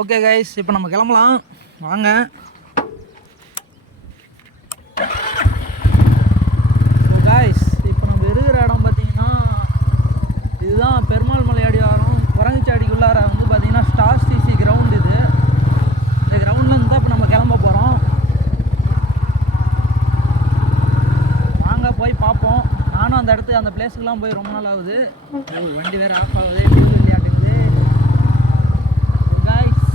Okay guys, இப்போ நம்ம கிளம்பலாம் வாங்க. ஸோ கைஸ், இப்போ நம்ம இருக்கிற இடம் பார்த்தீங்கன்னா இதுதான் பெருமாள் மலை அடிவாரம். குரங்குச்சாடிக்குள்ளார வந்து பார்த்தீங்கன்னா ஸ்டார் சிசி கிரவுண்ட். இது இந்த கிரவுண்ட்லேருந்து தான் இப்போ நம்ம கிளம்ப போகிறோம். வாங்க போய் பார்ப்போம். நானும் அந்த இடத்துக்கு அந்த பிளேஸுக்கெலாம் போய் ரொம்ப நாள் ஆகுது. வண்டி வேறு ஆஃப் ஆகுது, விளையாட்டுக்குது. கைஸ்,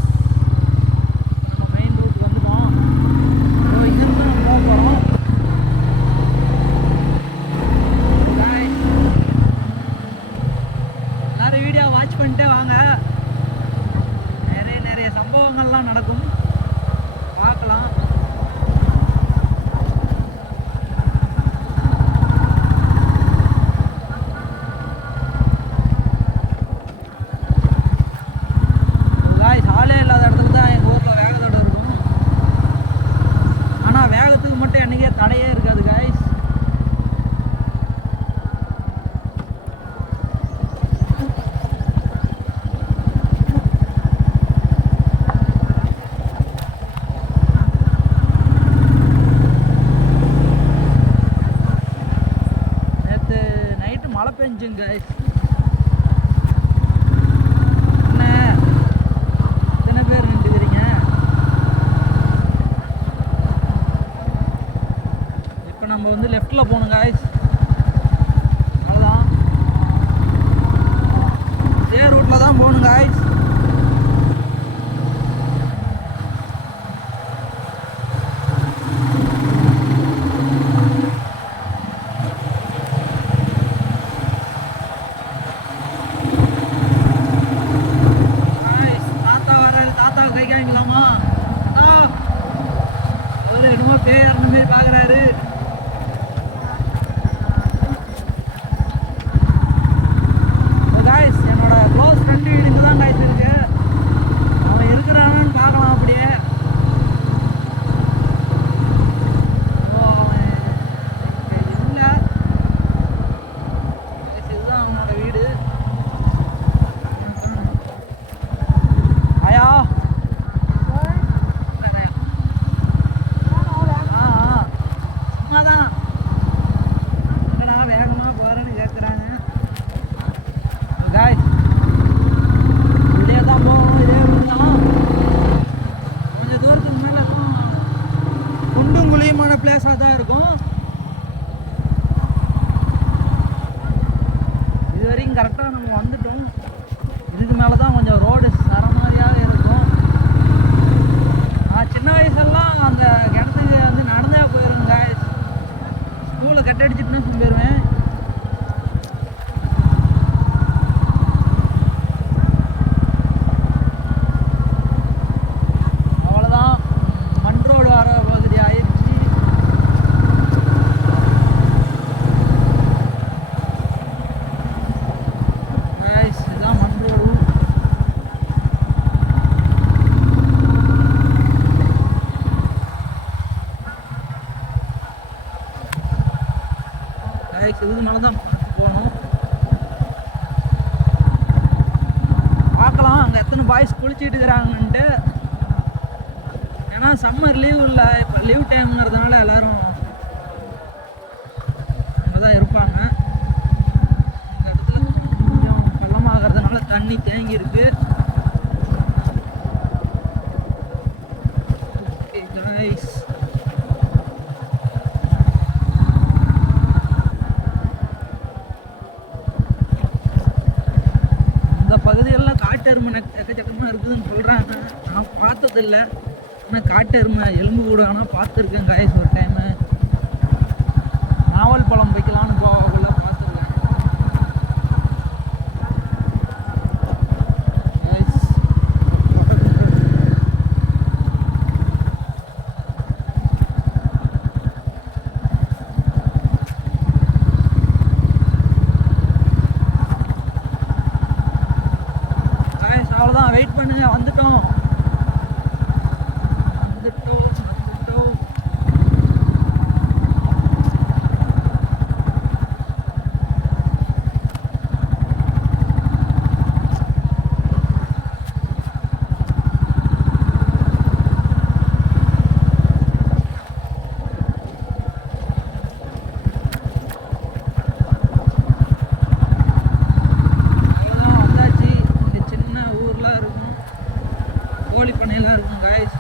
நம்ம மெயின் ரூட் வந்துட்டோம். இங்கேருந்து நம்ம போக போகிறோம். எல்லோரும் வீடியோ வாட்ச் பண்ணிட்டே வாங்க. நிறைய சம்பவங்கள்லாம் நடக்கும், பார்க்கலாம். ஆளே இல்லாத இடத்துல தான் எங்கள் ஊரில் வேகத்தோடு இருக்கும். ஆனால் வேகத்துக்கு மட்டும் என்றைக்கே தடையே இருக்காது காய்ஸ். நேற்று நைட்டு மழை பெஞ்சுங்க காய்ஸ். நம்ம வந்து லெஃப்டில் போகணும் காய்ஸ். அவ்வளோதான், இதே ரூட்டில் தான் போகணும் காய்ஸ். தாத்தா வராது, தாத்தா கை காமிக்கலாமா? அதில் என்னமோ பேர் மாரி பார்க்குறாரு. பிளேஸாக தான் இருக்கும். இது வரைக்கும் கரெக்டாக நம்ம வந்துட்டோம். இதுக்கு மேலே தான் கொஞ்சம் ரோடு சர மாதிரியாக இருக்கும். நான் சின்ன வயசெல்லாம் அந்த கிணத்துக்கு வந்து நடந்தே போயிருங்க. ஸ்கூலை கட்டடிச்சுட்டுன்னு போயிடுவேன். இதுக்கு மேலே தான் போகணும். பார்க்கலாம் அங்கே எத்தனை பாய்ஸ் குளிச்சுட்டு இருக்கிறாங்கன்ட்டு. ஏன்னா சம்மர் லீவ் இல்லை, இப்போ லீவ் டைம்ங்கிறதுனால எல்லோரும் அங்கே தான் இருப்பாங்க. இந்த இடத்துல கொஞ்சம் பள்ளமாகறதுனால தண்ணி தேங்கி இருக்கு. பகுதியெல்லாம் காட்டெருமை எக்கச்சக்கமாக இருக்குதுன்னு சொல்கிறாங்க. நான் பார்த்ததில்லை, ஆனால் காட்டெருமை எலும்பு கூட ஆனால் பார்த்துருக்கேன் காய்ஸ். ஒரு டைமு நாவல் பழம் வைக்கலான்னு போகக்குள்ள பார்த்துருக்கேன் காய்ஸ். அவ்வளோதான், வெயிட் பண்ணுங்க, வந்துட்டோம். கோழி பண்ணையெல்லாம் இருக்கும் கைஸ்.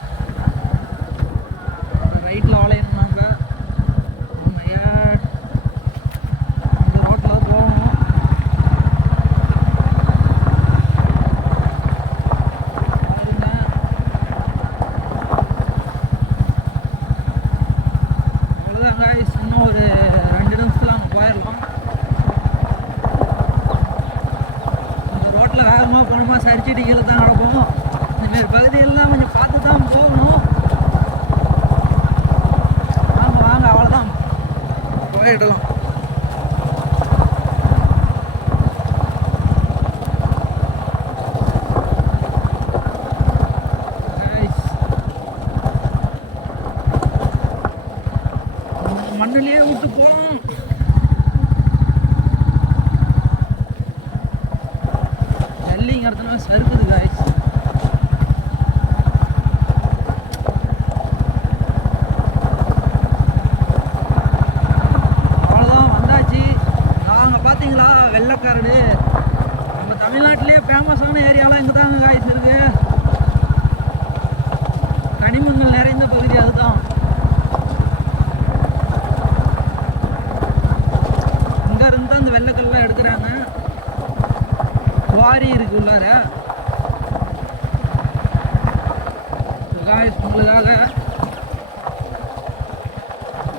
ரைட்டில் வளையணும் நாங்கள். இந்த ரோட்டில் தான் போகணும். அவ்வளோதான் கைஸ், இன்னும் ஒரு 2 நிமிஷத்தில் அங்கே போயிடலாம். இந்த ரோட்டில் வேகமாக போகணுமா சரிச்சிட்டு கீழே தான் நடப்போம். இந்தமாரி பகுதியெல்லாம் கொஞ்சம் பார்த்து தான் போகணும். வாங்க அவ்வளோதான், போயிடலாம். மண்ணிலேயே விட்டு போகலாம். ஜல்லிங்கிறதுனால சறுக்குது காய்ஸ். அவ்வளோதான், வந்தாச்சு. நாங்கள் பார்த்தீங்களா வெள்ளைக்காரடு, நம்ம தமிழ்நாட்டிலே ஃபேமஸான ஏரியாலாம் இங்கே தாங்க காய்ஸ் இருக்கு. கனிமங்கள் நிறைந்த பகுதி அதுதான். இங்கே இருந்து தான் இந்த வெள்ளைக்கல்லாம் எடுக்கிறாங்க. குவாரி இருக்கு உள்ளார. காய்ஸ் உங்களுக்காக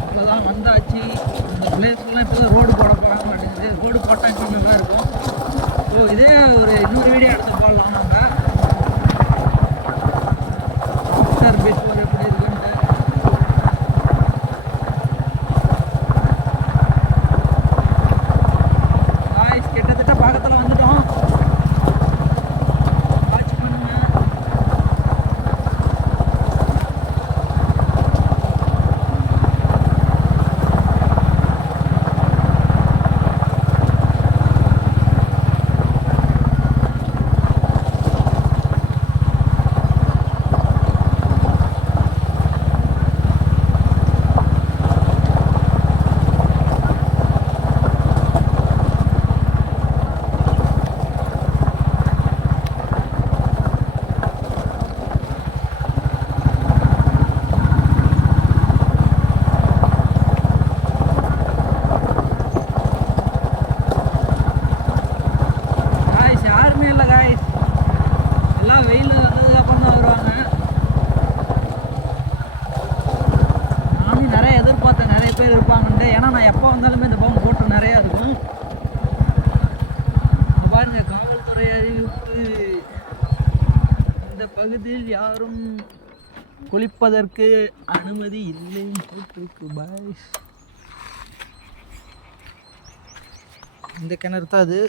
இப்போதான் வந்தாச்சு. இந்த பிளேஸ்லாம் இப்போ ரோடு போட மாட்டேங்குது. ரோடு போட்டால் இன்னும் நல்லா இருக்கும். ஸோ இதே ஒரு இன்னொரு வீடியோ எடுத்து போடலாம் நம்ம. சார் பிஃபோர் எப்படி இருக்குன்ட்டு. காய்ஸ் கிட்டத்தட்ட பக்கத்தில் வந்துட்டோம். வாட்ச் பண்ணுங்க. இருப்பாங்கன்ட்டு. ஏன்னா நான் எப்போ வந்தாலுமே இந்த பக்கம் கூட்டம் நிறையா இருக்கும். பாருங்க, காவல்துறை அறிவிப்பு, இந்த பகுதியில் யாரும் குளிப்பதற்கு அனுமதி இல்லைன்னு போட்டிருக்கு பாய்ஸ். இந்த கிணறு தான் அது.